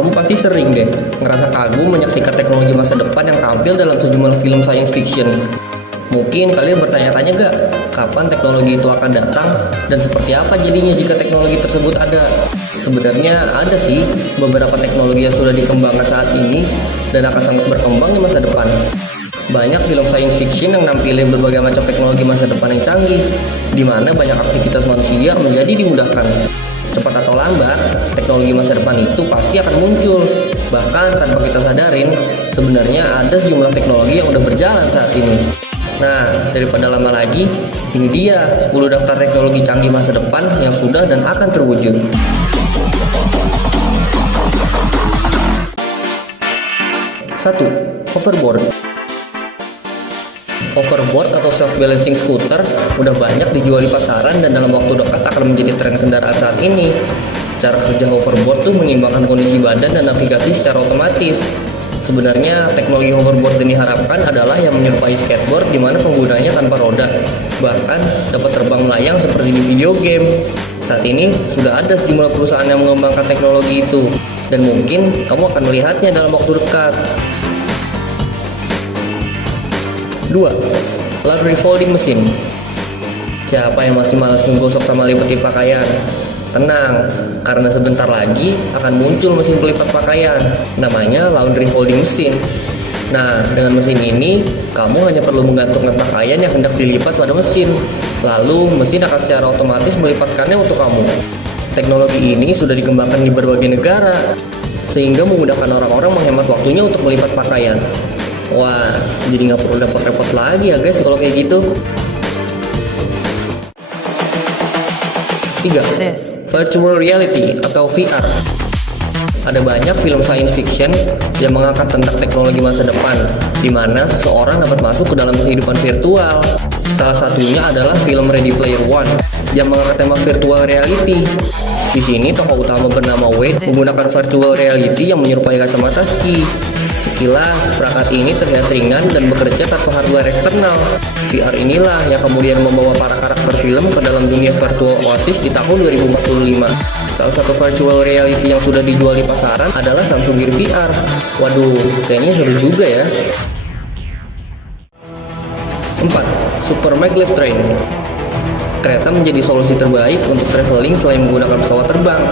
Kamu pasti sering deh ngerasa kagum menyaksikan teknologi masa depan yang tampil dalam sejumlah film science fiction. Mungkin kalian bertanya-tanya gak, kapan teknologi itu akan datang dan seperti apa jadinya jika teknologi tersebut ada? Sebenarnya ada sih beberapa teknologi yang sudah dikembangkan saat ini dan akan sangat berkembang di masa depan. Banyak film science fiction yang nampilin berbagai macam teknologi masa depan yang canggih, di mana banyak aktivitas manusia menjadi dimudahkan. Cepat atau lambat, teknologi masa depan itu pasti akan muncul. Bahkan tanpa kita sadarin, sebenarnya ada sejumlah teknologi yang udah berjalan saat ini. Nah, daripada lama lagi, ini dia 10 daftar teknologi canggih masa depan yang sudah dan akan terwujud. 1. Hoverboard. Hoverboard atau self-balancing scooter udah banyak dijual di pasaran dan dalam waktu dekat akan menjadi tren kendaraan saat ini. Cara kerja hoverboard tuh menyeimbangkan kondisi badan dan navigasi secara otomatis. Sebenarnya teknologi hoverboard yang diharapkan adalah yang menyerupai skateboard di mana penggunanya tanpa roda, bahkan dapat terbang melayang seperti di video game. Saat ini sudah ada sejumlah perusahaan yang mengembangkan teknologi itu, dan mungkin kamu akan melihatnya dalam waktu dekat. 2. Laundry folding machine. Siapa yang masih malas menggosok sama lipetin pakaian? Tenang, karena sebentar lagi akan muncul mesin pelipat pakaian, namanya laundry folding machine. Nah, dengan mesin ini, kamu hanya perlu menggantungkan pakaian yang hendak dilipat pada mesin, lalu mesin akan secara otomatis melipatkannya untuk kamu. Teknologi ini sudah dikembangkan di berbagai negara, sehingga memudahkan orang-orang menghemat waktunya untuk melipat pakaian. Wah, jadi nggak perlu repot-repot lagi ya guys kalau kayak gitu. 3. Virtual reality atau VR. Ada banyak film science fiction yang mengangkat tentang teknologi masa depan, di mana seseorang dapat masuk ke dalam kehidupan virtual. Salah satunya adalah film Ready Player One yang mengangkat tema virtual reality. Di sini tokoh utama bernama Wade menggunakan virtual reality yang menyerupai kacamata ski. Sekilas, perangkat ini terlihat ringan dan bekerja tanpa hardware eksternal. VR inilah yang kemudian membawa para karakter film ke dalam dunia virtual Oasis di tahun 2045. Salah satu virtual reality yang sudah dijual di pasaran adalah Samsung Gear VR. Waduh, kayaknya seru juga ya. 4. Super Maglev Train. Kereta menjadi solusi terbaik untuk traveling selain menggunakan pesawat terbang.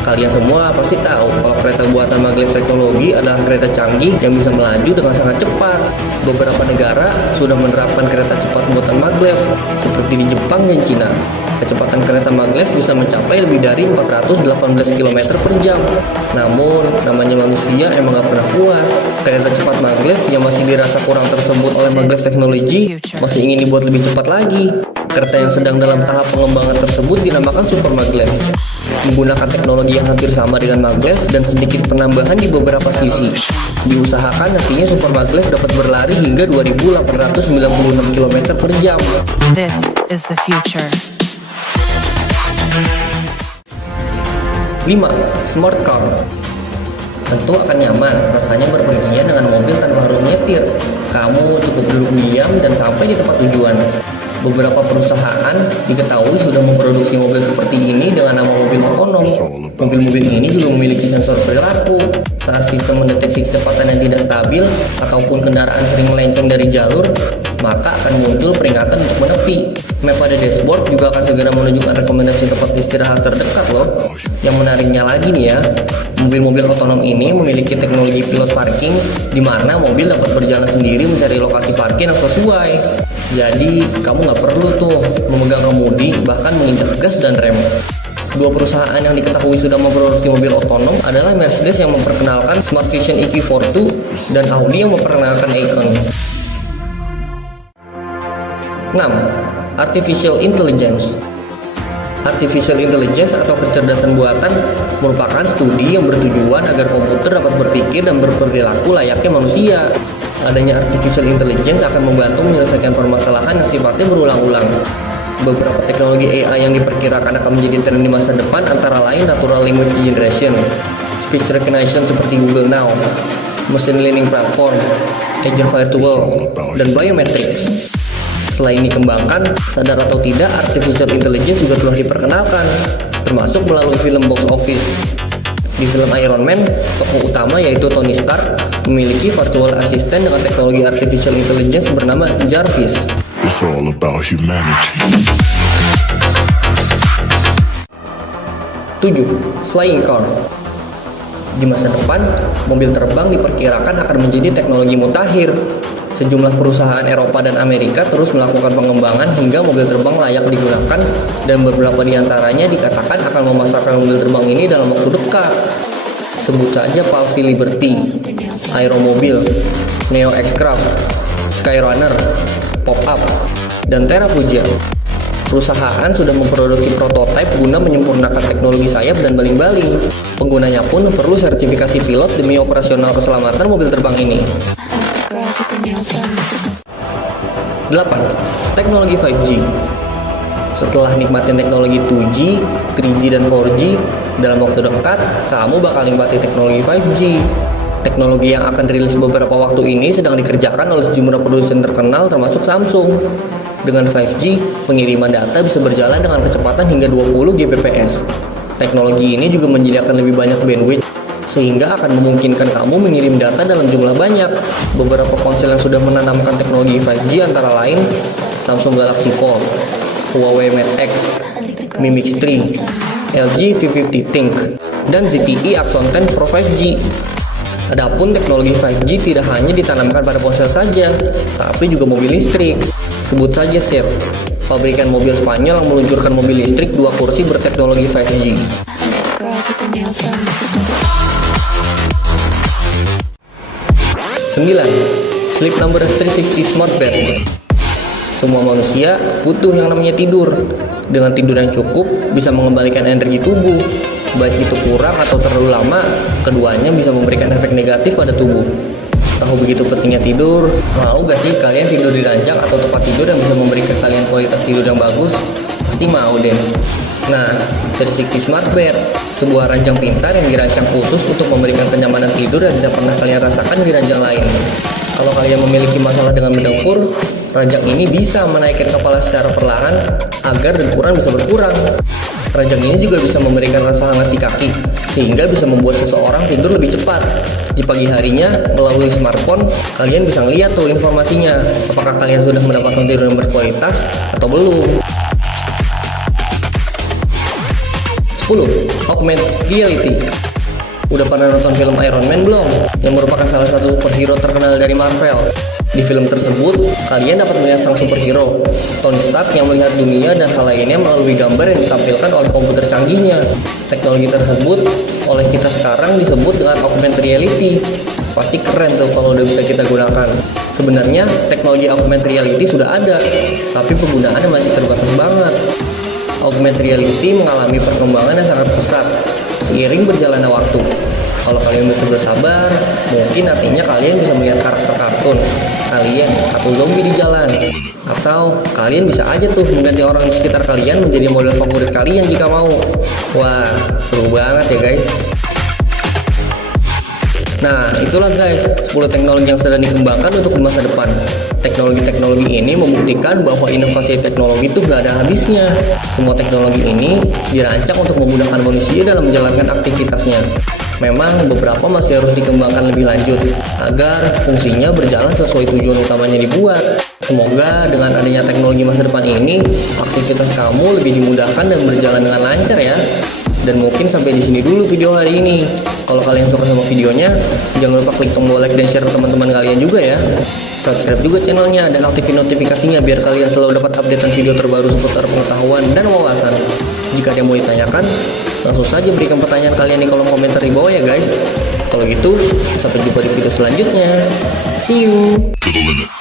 Kalian semua pasti tahu kalau kereta buatan maglev teknologi adalah kereta canggih yang bisa melaju dengan sangat cepat. Beberapa negara sudah menerapkan kereta cepat buatan maglev, seperti di Jepang dan Cina. Kecepatan kereta maglev bisa mencapai lebih dari 418 km per jam. Namun, namanya manusia emang gak pernah puas. Kereta cepat maglev yang masih dirasa kurang tersebut oleh maglev teknologi masih ingin dibuat lebih cepat lagi. Kereta yang sedang dalam tahap pengembangan tersebut dinamakan super maglev, menggunakan teknologi yang hampir sama dengan maglev dan sedikit penambahan di beberapa sisi. Diusahakan nantinya super maglev dapat berlari hingga 2.896 km per jam. This is the future. 5. Smart car. Tentu akan nyaman rasanya berpergian dengan mobil tanpa harus nyetir. Kamu cukup duduk diam dan sampai di tempat tujuan. Beberapa perusahaan diketahui sudah memproduksi mobil seperti ini dengan nama mobil otonom. Mobil-mobil ini juga memiliki sensor perilaku. Saat sistem mendeteksi kecepatan yang tidak stabil ataupun kendaraan sering melenceng dari jalur, maka akan muncul peringatan untuk menepi. Map pada dashboard juga akan segera menunjukkan rekomendasi tempat istirahat terdekat loh. Yang menariknya lagi nih ya, mobil-mobil otonom ini memiliki teknologi pilot parking di mana mobil dapat berjalan sendiri mencari lokasi parkir yang sesuai. Jadi kamu nggak perlu tuh memegang kemudi, bahkan menginjak gas dan rem. Dua perusahaan yang diketahui sudah memproduksi mobil otonom adalah Mercedes yang memperkenalkan Smart Vision EQ42 dan Audi yang memperkenalkan Icon. 6. Artificial Intelligence. Artificial Intelligence atau kecerdasan buatan merupakan studi yang bertujuan agar komputer dapat berpikir dan berperilaku layaknya manusia. Adanya Artificial Intelligence akan membantu menyelesaikan permasalahan yang sifatnya berulang-ulang. Beberapa teknologi AI yang diperkirakan akan menjadi tren di masa depan antara lain Natural Language Generation, Speech Recognition seperti Google Now, Machine Learning Platform, Agent Virtual, dan Biometrics. Selain dikembangkan, sadar atau tidak, Artificial Intelligence juga telah diperkenalkan, termasuk melalui film box office. Di film Iron Man, tokoh utama yaitu Tony Stark memiliki virtual assistant dengan teknologi artificial intelligence bernama Jarvis. It's all about humanity. 7. Flying car. Di masa depan, mobil terbang diperkirakan akan menjadi teknologi mutakhir. Sejumlah perusahaan Eropa dan Amerika terus melakukan pengembangan hingga mobil terbang layak digunakan, dan beberapa di antaranya dikatakan akan memasarkan mobil terbang ini dalam waktu dekat. Sebut saja Palfy Liberty, Aeromobil, Neo X-Craft, Skyrunner, Pop-Up, dan Terrafugia. Perusahaan sudah memproduksi prototipe guna menyempurnakan teknologi sayap dan baling-baling. Penggunanya pun perlu sertifikasi pilot demi operasional keselamatan mobil terbang ini. 8. Teknologi 5G. Setelah nikmatin teknologi 2G, 3G, dan 4G, dalam waktu dekat, kamu bakal nikmati teknologi 5G. Teknologi yang akan rilis beberapa waktu ini sedang dikerjakan oleh sejumlah produsen terkenal termasuk Samsung. Dengan 5G, pengiriman data bisa berjalan dengan kecepatan hingga 20 Gbps. Teknologi ini juga menyediakan lebih banyak bandwidth, sehingga akan memungkinkan kamu mengirim data dalam jumlah banyak. Beberapa ponsel yang sudah menanamkan teknologi 5G antara lain Samsung Galaxy Fold, Huawei Mate X, Mi Mix 3, LG V50 Think, dan ZTE Axon 10 Pro 5G. Adapun teknologi 5G tidak hanya ditanamkan pada ponsel saja, tapi juga mobil listrik. Sebut saja Sir, pabrikan mobil Spanyol yang meluncurkan mobil listrik 2 kursi berteknologi 5G. 9. Sleep Number 360 Smart Bed. Semua manusia butuh yang namanya tidur. Dengan tidur yang cukup, bisa mengembalikan energi tubuh. Baik itu kurang atau terlalu lama, keduanya bisa memberikan efek negatif pada tubuh. Tahu begitu pentingnya tidur? Mau gak sih kalian tidur di ranjang atau tempat tidur yang bisa memberikan kalian kualitas tidur yang bagus? Pasti mau deh. Nah, 360 Smart Bed, sebuah ranjang pintar yang dirancang khusus untuk memberikan kenyamanan tidur yang tidak pernah kalian rasakan di ranjang lain. Kalau kalian memiliki masalah dengan mendengkur, ranjang ini bisa menaikkan kepala secara perlahan agar dengkuran bisa berkurang. Ranjang ini juga bisa memberikan rasa hangat di kaki, sehingga bisa membuat seseorang tidur lebih cepat. Di pagi harinya, melalui smartphone, kalian bisa ngeliat tuh informasinya, apakah kalian sudah mendapatkan tidur yang berkualitas atau belum. 10. Augmented Reality. Udah pernah nonton film Iron Man belum? Yang merupakan salah satu superhero terkenal dari Marvel. Di film tersebut, kalian dapat melihat sang superhero, Tony Stark, yang melihat dunia dan hal lainnya melalui gambar yang ditampilkan oleh komputer canggihnya. Teknologi tersebut oleh kita sekarang disebut dengan augmented reality. Pasti keren tuh kalau udah bisa kita gunakan. Sebenarnya teknologi augmented reality sudah ada, tapi penggunaannya masih terbatas banget. Augmented reality mengalami perkembangan yang sangat pesat seiring berjalannya waktu. Kalau kalian bisa bersabar, mungkin nantinya kalian bisa melihat karakter kartun kalian atau zombie di jalan. Atau kalian bisa aja tuh mengganti orang di sekitar kalian menjadi model favorit kalian jika mau. Wah, seru banget ya guys. Nah, itulah guys 10 teknologi yang sedang dikembangkan untuk di masa depan. Teknologi-teknologi ini membuktikan bahwa inovasi teknologi itu gak ada habisnya. Semua teknologi ini dirancang untuk memudahkan manusia dalam menjalankan aktivitasnya. Memang beberapa masih harus dikembangkan lebih lanjut agar fungsinya berjalan sesuai tujuan utamanya dibuat. Semoga dengan adanya teknologi masa depan ini, aktivitas kamu lebih dimudahkan dan berjalan dengan lancar ya. Dan mungkin sampai di sini dulu video hari ini. Kalau kalian suka sama videonya, jangan lupa klik tombol like dan share ke teman-teman kalian juga ya. Subscribe juga channelnya dan aktifin notifikasinya biar kalian selalu dapat updatean video terbaru seputar pengetahuan dan wawasan. Jika ada yang mau ditanyakan, langsung saja berikan pertanyaan kalian di kolom komentar di bawah ya guys. Kalau gitu, sampai jumpa di video selanjutnya. See you. To the limit.